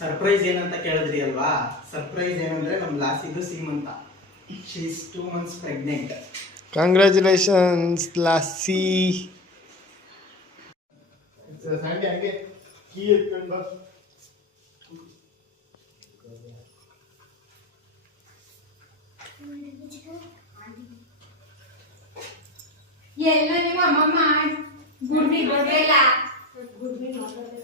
Surprise ಏನಂತ ಕೇಳಿದ್ರಿ ಅಲ್ವಾ? ಸರ್ಪ್ರೈಸ್ ಏನಂದ್ರೆ ನಮ್ ಲಾಸಿದು ಸೀಮಂತ. She is 2 months pregnant. Congratulations Lassie. ಹಾಗೆ ಕೀ ಎತ್ಕೊಂಡು ಬಾ. ಎಲ್ಲ ನಿಮ್ಮ ಅಮ್ಮಮ್ಮ ಗುಡ್ನಿ ಬರಲ್ಲ. ಗುಡ್ನಿ ನೋಡ್ತಾರೆ.